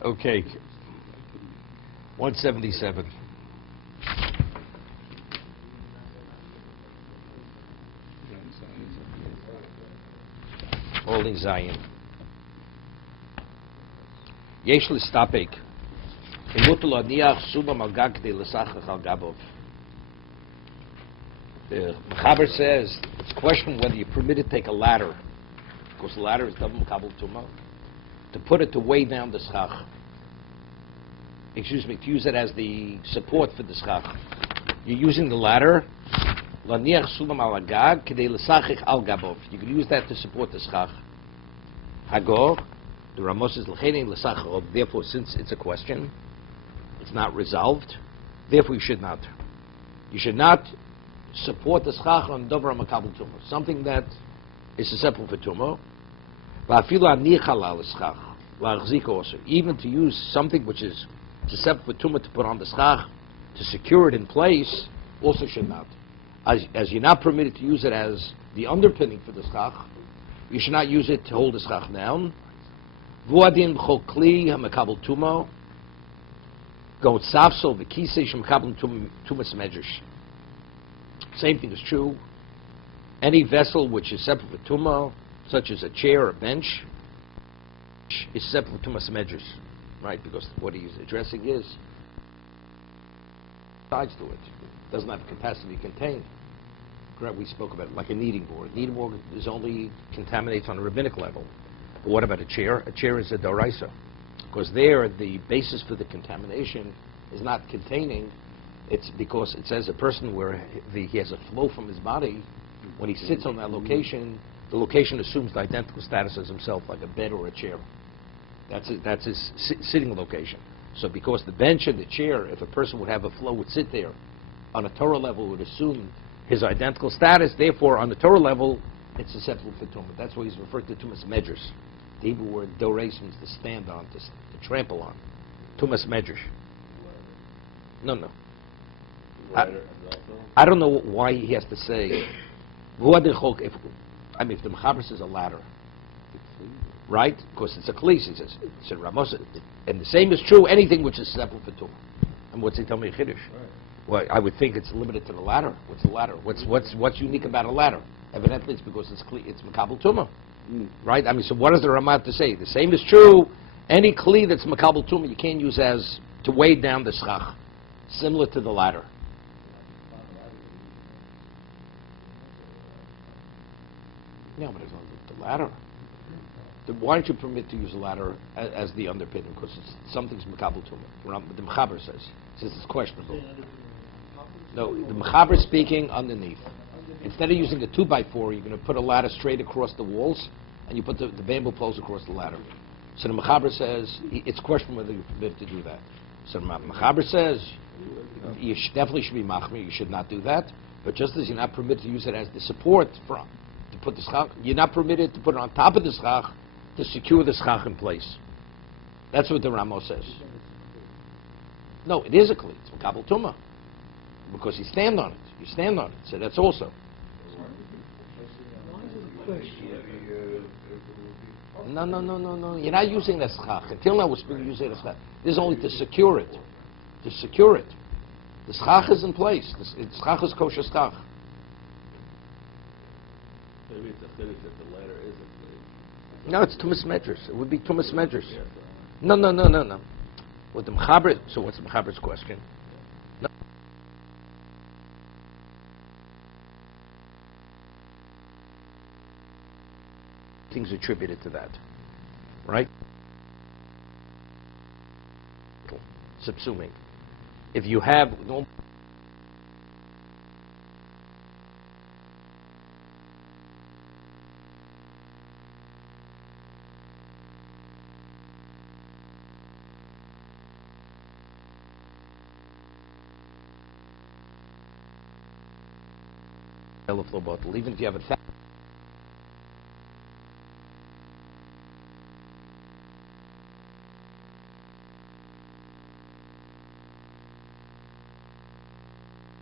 Okay, 177. Holding Zion. Yesh l'stapek. Imutul aniach subam al gag k'dei l'sachach al gabov. The Mechaber says it's a question whether you're permitted to take a ladder, because the ladder is double makabel tumah, to put it to weigh down the schach. Excuse me, to use it as the support for the schach. You're using the ladder. Laniach sulam al gag k'dei l'sachach al gabov. You can use that to support the schach. Hagor, the Ramos is l'chein l'sachach. Therefore, since it's a question, it's not resolved. Therefore, you should not. You should not support the schach on dover makabel tumah, something that is susceptible for tumah. Va'afilu anichal al schach la'achzik also, even to use something which is susceptible for tumah to put on the schach to secure it in place, also should not. As you're not permitted to use it as the underpinning for the schach, you should not use it to hold the schach down. Vuadin b'chol kli ha'makabel tumah go tzavsol v'kisei shemakabel tumas medrash. Same thing is true. Any vessel which is separate for tumah, such as a chair or a bench, is separate for tumas medrash, right? Because what he's addressing is sides to it. It doesn't have the capacity to contain. Correct? We spoke about it, like a kneading board. A kneading board is only contaminates on a rabbinic level. But what about a chair? A chair is a doraisa, because there the basis for the contamination is not containing. It's because it says a person where he has a flow from his body, when he sits on that location, the location assumes the identical status as himself, like a bed or a chair. That's his sitting location. So because the bench and the chair, if a person would have a flow, would sit there, on a Torah level would assume his identical status, therefore on the Torah level, it's susceptible for tumah. That's why he's referred to tumas medrash. The Hebrew word doreis means to stand on, to trample on. Tumas medrash. No. I don't know why he has to say, if the Mechaber says a ladder, right? Because it's a kli, he says, and the same is true, anything which is susceptible for tumah. And what's he tell me in Chiddush? Well, I would think it's limited to the ladder. What's the ladder? What's unique about a ladder? Evidently, it's because it's makabel tumah, right? I mean, so what does the Ramah have to say? The same is true. Any kli that's makabel tumah, you can't use as to weigh down the schach, similar to the ladder. Yeah, but it's not the ladder. Why don't you permit to use a ladder as the underpinning? Because something's makabel tumah. The Mechaber says it's questionable. No, the Mechaber is speaking underneath. Instead of using a 2x4, you're going to put a ladder straight across the walls, and you put the bamboo poles across the ladder. So the Mechaber says it's questionable whether you're permitted to do that. So the Mechaber says you definitely should be machmir. You should not do that. But just as you're not permitted to use it as the support to put the schach, you're not permitted to put it on top of the schach to secure the schach in place. That's what the Ramo says. No, it is a kli. It's makabel tumah. Because you stand on it. You stand on it. So that's also. No. You're not using the schach. Until now, we're using the schach. This is only to secure it. To secure it. The schach is in place. The schach is kosher schach. Maybe it's a chiddush that the ladder is a kli. No, it's tumas medrash. It would be tumas medrash. No. What the Mechaber? So what's the Mechaber's question? No. Things attributed to that, right? Subsuming. If you have no. Flow bottle, even if you have a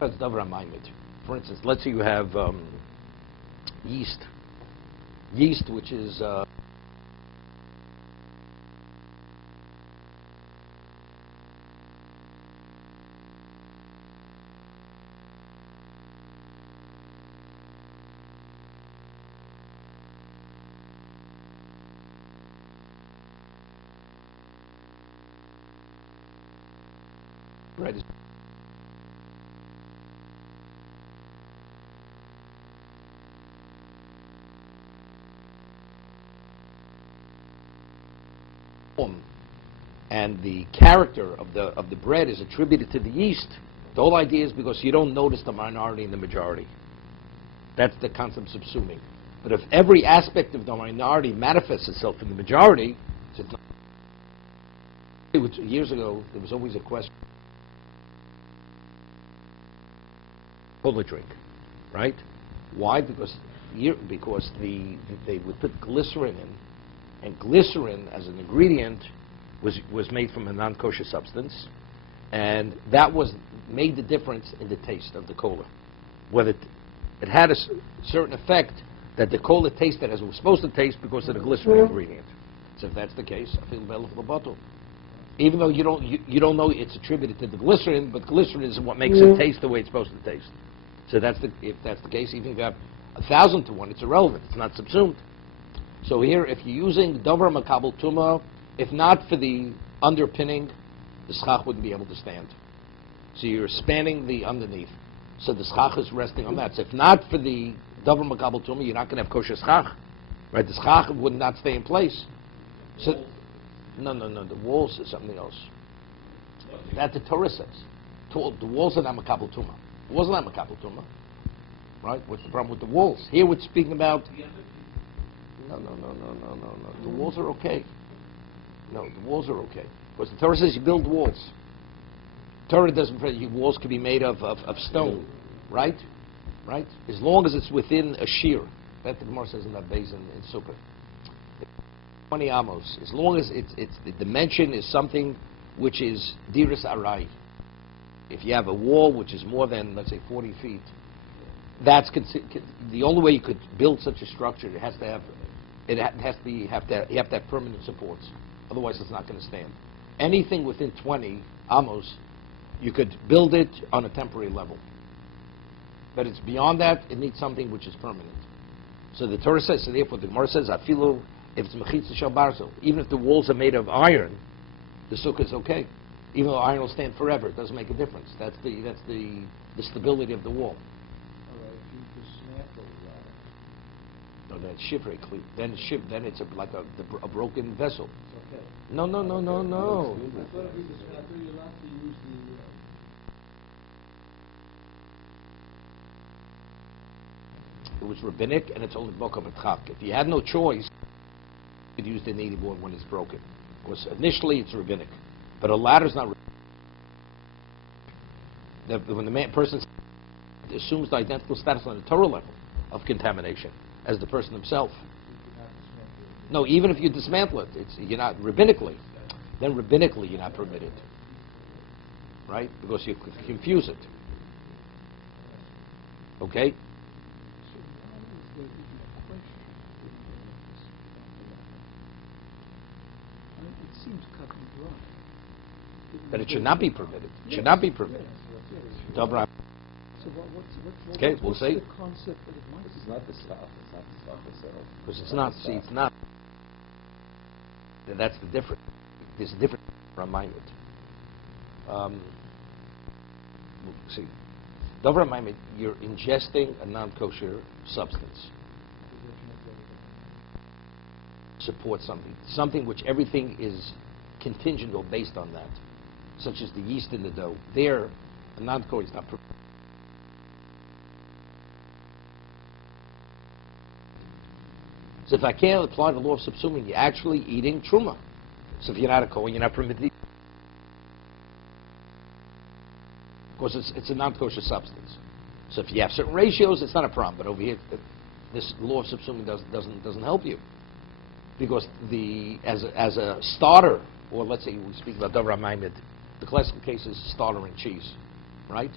that's davar maimed. For instance, let's say you have yeast, which is bread is and the character of the bread is attributed to the yeast. The whole idea is because you don't notice the minority and the majority. That's the concept of subsuming. But if every aspect of the minority manifests itself in the majority, it's not. Years ago, there was always a question. Cola drink, right? Why? Because they would put glycerin in, and glycerin as an ingredient was made from a non-kosher substance, and that made the difference in the taste of the cola. Whether it had a certain effect that the cola tasted as it was supposed to taste because of the glycerin ingredient. So if that's the case, I feel better for the bottle. Even though you don't know it's attributed to the glycerin, but glycerin is what makes it taste the way it's supposed to taste. So if that's the case, even if you have 1,000 to 1, it's irrelevant. It's not subsumed. So here, if you're using Dover Makabel Tuma, if not for the underpinning, the schach wouldn't be able to stand. So you're spanning the underneath. So the schach is resting on that. So if not for the Dover Makabel Tuma, you're not going to have kosher schach. Right? The schach would not stay in place. So, no. The walls is something else. That the Torah says. The walls are not Makabel Tuma. The walls are not Makabel Tuma. Right? What's the problem with the walls? Here we're speaking about... No. The walls are okay. No, the walls are okay. Because the Torah says you build walls. Torah doesn't say walls can be made of stone. Right? Right? As long as it's within a shear. That the Gemara says in that base in Sukkah. 20 amos. As long as it's the dimension is something which is diras arai. If you have a wall which is more than, let's say, 40 feet, that's the only way you could build such a structure. You have to have permanent supports. Otherwise, it's not going to stand. Anything within 20 amos, you could build it on a temporary level. But it's beyond that, it needs something which is permanent. So the Torah says, so therefore the Gemara says, afilu, if it's mechitza shel barzel, even if the walls are made of iron, the sukkah is okay. Even though iron will stand forever, it doesn't make a difference. That's the stability of the wall. No, that's shivrei kli. Then it's like a broken vessel. It's okay. No. I thought if you dismantle, you're allowed to use It was rabbinic, and it's only boka b'tchak. If you had no choice, you could use the native board when it's broken. Because initially it's rabbinic, but a ladder's not. When the person assumes the identical status on the Torah level of contamination as the person himself. No, even if you dismantle it, you're not rabbinically. Then rabbinically you're not permitted, right? Because you confuse it. Okay. It seems cut and dry. That it should not be permitted. It should not be permitted. Dobra. So Okay, we'll what's see. the concept that it might It's not the stuff. It's not the stuff itself. Because it's not. See, it's not. That's the difference. There's a difference from Maimid. See, Dover Maimid, you're ingesting a non-kosher substance. Support something which everything is contingent or based on that, such as the yeast in the dough. There, a non-kosher is not. So if I can't apply the law of subsuming, you're actually eating truma. So if you're not a Kohen, you're not permitted. Because it's a non-kosher substance. So if you have certain ratios, it's not a problem. But over here, this law of subsuming doesn't help you. Because as a starter, or let's say we speak about Dover Maimid, the classical case is starter and cheese, right?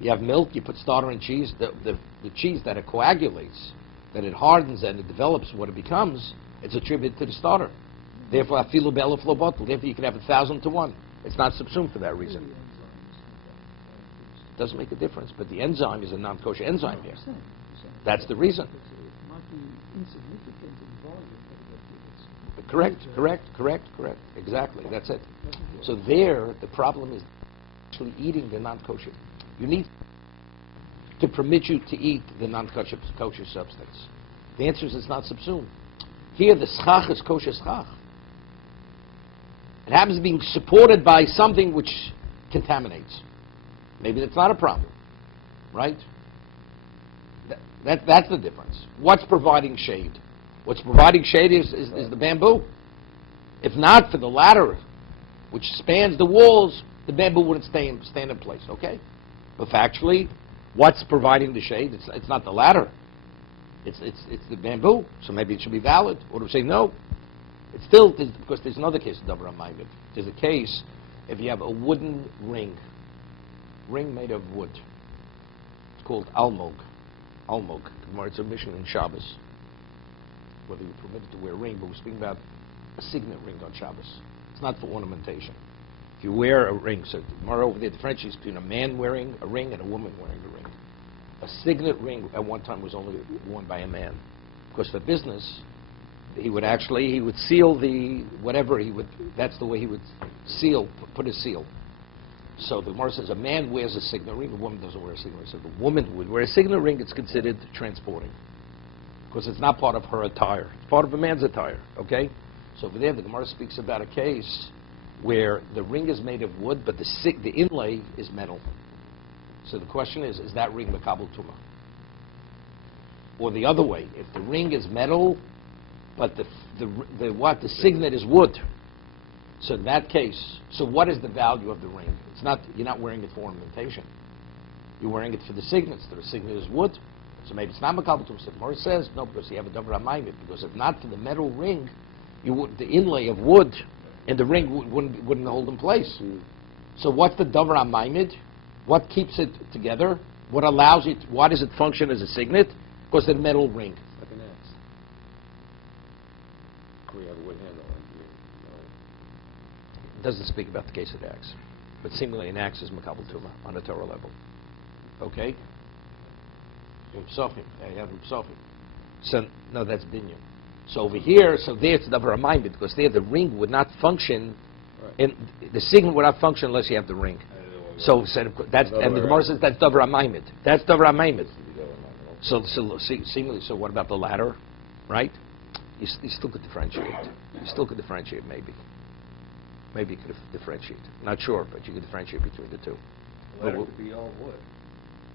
You have milk, you put starter and cheese, the cheese that it coagulates, that it hardens and it develops what it becomes, it's attributed to the starter. Therefore, afilu be'elef lo batel. Therefore, you can have 1,000 to 1. It's not subsumed for that reason. It doesn't make a difference, but the enzyme is a non-kosher enzyme here. That's the reason. It might be insignificant in volume, but Correct. Exactly, that's it. So there, the problem is actually eating the non-kosher. You need to permit you to eat the non-kosher kosher substance. The answer is it's not subsumed. Here, the schach is kosher schach. It happens to be supported by something which contaminates. Maybe that's not a problem, right? That's the difference. What's providing shade? What's providing shade is the bamboo. If not for the ladder, which spans the walls, the bamboo wouldn't stand in place, okay? But factually, what's providing the shade? It's not the ladder. It's the bamboo, so maybe it should be valid. Or to say no. It's still, because there's another case of Davar HaMaimed. There's a case if you have a wooden ring made of wood. It's called almog. Almog. It's a mission in Shabbos. Whether you're permitted to wear a ring, but we're speaking about a signet ring on Shabbos. It's not for ornamentation. If you wear a ring, so tomorrow over there differentiates between a man wearing a ring and a woman wearing a ring. A signet ring at one time was only worn by a man. Because for business, he would seal the, that's the way he would seal, put his seal. So the Gemara says a man wears a signet ring, a woman doesn't wear a signet ring. So the woman would wear a signet ring, it's considered transporting. Because it's not part of her attire. It's part of a man's attire, okay? So over there, the Gemara speaks about a case where the ring is made of wood, but the inlay is metal. So the question is that ring Makabel Tumah? Or the other way, if the ring is metal, but the signet is wood. So in that case, so what is the value of the ring? It's not, you're not wearing it for ornamentation. You're wearing it for the signets. The signet is wood. So maybe it's not Makabel Tumah. So Morris says, no, because you have a Davar HaMaimed. Because if not for the metal ring, the inlay of wood and the ring wouldn't hold in place. So what's the Davar HaMaimed? What keeps it together? What allows it? Why does it function as a signet? Because the metal ring. Like an axe. We have a wood handle on here. It doesn't speak about the case of the axe. But seemingly an axe is Makabel Tumah on a Torah level. Okay? Psachim. I have Psachim. So, no, that's Binyan. So over here, so there it's Davar HaMaimed, because there the ring would not function, and the signet would not function unless you have the ring. So that's, and the Gemara says that's Davar HaMaimed. That's Davar HaMaimed. So seemingly, so what about the ladder, right? You still could differentiate. You still could differentiate, maybe. Maybe you could differentiate. Not sure, but you could differentiate between the two. The ladder could be all wood.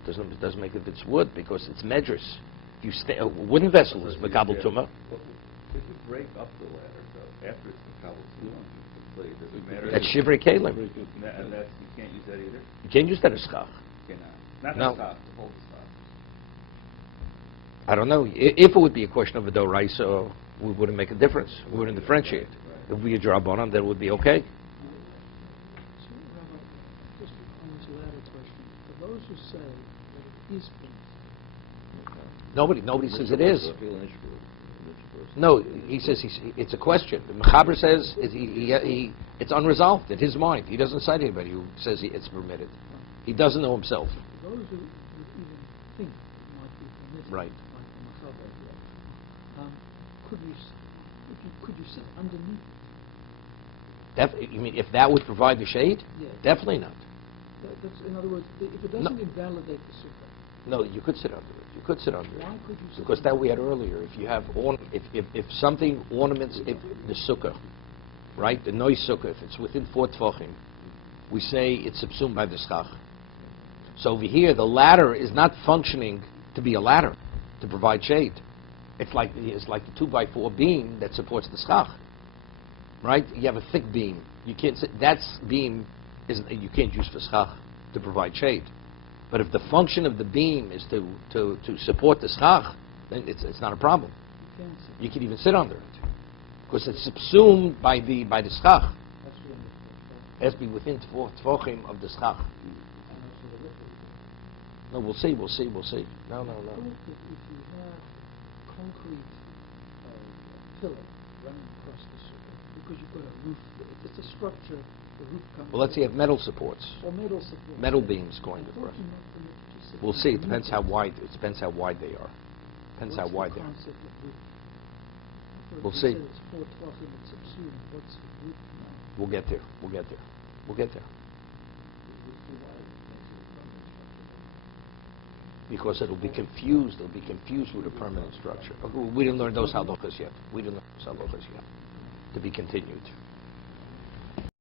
Doesn't make it if it's wood, because it's medrus. If you a wooden vessel is Makabel Tumah. If you break up the ladder, though, after it's Makabel Tumah, does it matter? That's Shivrei Kalim. And you can't use that either? You can't use that as schach. You cannot. Not No. the schach, the whole schach. I don't know. If it would be a question of a doraisa, we wouldn't make a difference. We wouldn't differentiate. Right. If we had drabanan, then it would be okay. So, Rabbi, just on this latter question, for those who say that it is paint, Nobody says it is. I feel an issue for No, he says it's a question. The Mechaber says it's unresolved in his mind. He doesn't cite anybody who says it's permitted. He doesn't know himself. for those who even think it might be permitted, Right. like the Machaber, could you sit underneath it? You mean if that would provide the shade? Yeah. Definitely not. That's, in other words, if it doesn't invalidate the sukkah, No, you could sit under it. You could sit under it. why could you sit Because that we had earlier. If you have if something ornaments the sukkah, right? The noise sukkah, if it's within 4 tefachim, we say it's subsumed by the schach. So over here, the ladder is not functioning to be a ladder to provide shade. It's like the 2x4 beam that supports the schach, right? You have a thick beam. You can't sit, that beam you can't use for schach to provide shade. But if the function of the beam is to support the schach, then it's not a problem. you can't sit. You can even sit under it because it's subsumed by the schach. That's really It has to be within 4 tefachim of the schach. and that's for the liquid. No, we'll see. No. If you have concrete pillar running across the sukkah, because you've got a roof, if it's a structure, the roof comes. Well, let's say you have metal supports, Or metal support. metal beams going I across. thought you meant permitted to sit We'll see. It underneath depends how wide. It depends how wide they are. Depends how What's wide the they are. concept of roof? I thought We'll you see. said it's 4 tefachim, it's subsumed. What's the roof now? We'll get there. We'll get there. We'll get there. Because it'll be confused. It'll be confused with a permanent structure. Okay, we didn't learn those halachas yet. We didn't learn those halachas yet. To be continued.